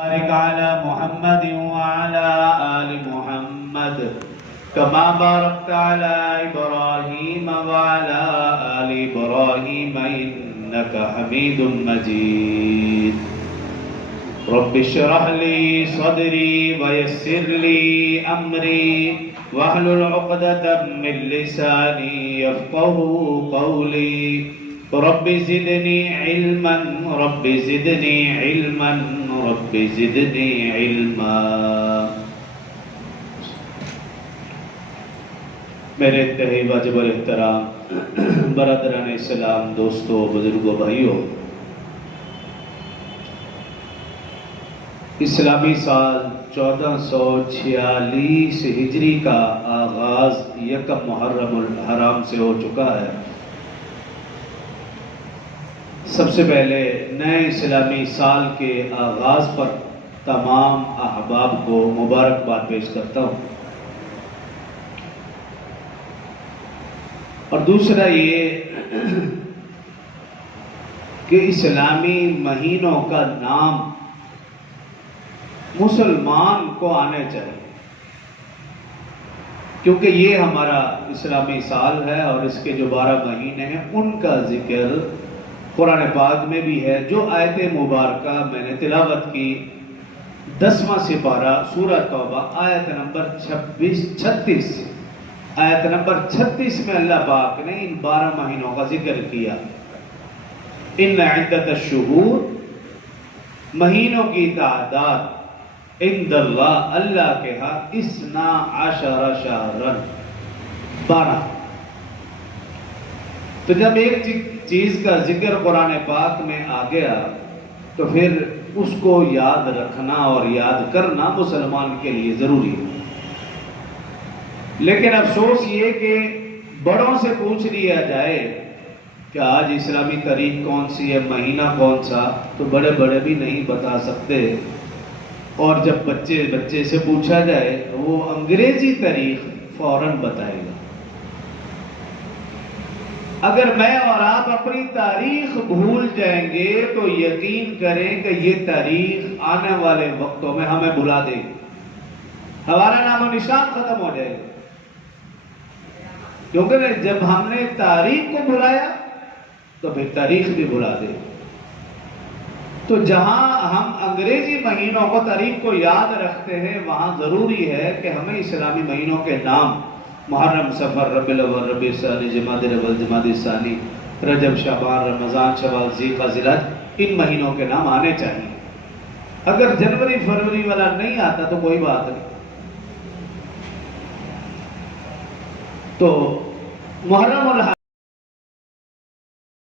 بارك على محمد وعلى آل محمد كما باركت على إبراهيم وعلى آل إبراهيم إنك حميد مجيد. رب اشرح لي صدري ويسر لي أمري واحلل عقدة من لساني يفقهوا قولي. رب زدني علما رب زدني علما رب زدني علما. میرے انتہائی واجب الاحترام برادران اسلام، دوستوں، بزرگوں، بھائیوں، اسلامی سال 1446 ہجری کا آغاز یکم محرم الحرام سے ہو چکا ہے. سب سے پہلے نئے اسلامی سال کے آغاز پر تمام احباب کو مبارکباد پیش کرتا ہوں. اور دوسرا یہ کہ اسلامی مہینوں کا نام مسلمان کو آنے چاہیے، کیونکہ یہ ہمارا اسلامی سال ہے اور اس کے جو 12 مہینے ہیں ان کا ذکر قرآن پاک میں بھی ہے. جو آیت مبارکہ میں نے تلاوت کی 10واں سپارہ سورہ توبہ آیت نمبر 36 آیت نمبر 36 میں اللہ پاک نے ان 12 مہینوں کا ذکر کیا. ان عدت الشہور، مہینوں کی تعداد عند اللہ، اللہ کے ہاں 12 شہرا، 12. تو جب ایک چیز کا ذکر قرآن پاک میں آ گیا تو پھر اس کو یاد رکھنا اور یاد کرنا مسلمان کے لیے ضروری ہے. لیکن افسوس یہ کہ بڑوں سے پوچھ لیا جائے کہ آج اسلامی تاریخ کون سی ہے، مہینہ کون سا، تو بڑے بڑے بھی نہیں بتا سکتے. اور جب بچے سے پوچھا جائے تو وہ انگریزی تاریخ فوراً بتائے گا. اگر میں اور آپ اپنی تاریخ بھول جائیں گے تو یقین کریں کہ یہ تاریخ آنے والے وقتوں میں ہمیں بھلا دے گی، ہمارا نام و نشان ختم ہو جائے گا. کیونکہ جب ہم نے تاریخ کو بھلایا تو پھر تاریخ بھی بھلا دے. تو جہاں ہم انگریزی مہینوں کو تاریخ کو یاد رکھتے ہیں وہاں ضروری ہے کہ ہمیں اسلامی مہینوں کے نام محرم، صفر، ربیع الاول، ربیع الثانی، جمادی الاول، جمادی الثانی، رجب، شعبان، رمضان، شوال، ذوالقعدہ، ذوالحج، ان مہینوں کے نام آنے چاہیے. اگر جنوری فروری والا نہیں آتا تو کوئی بات نہیں. تو محرم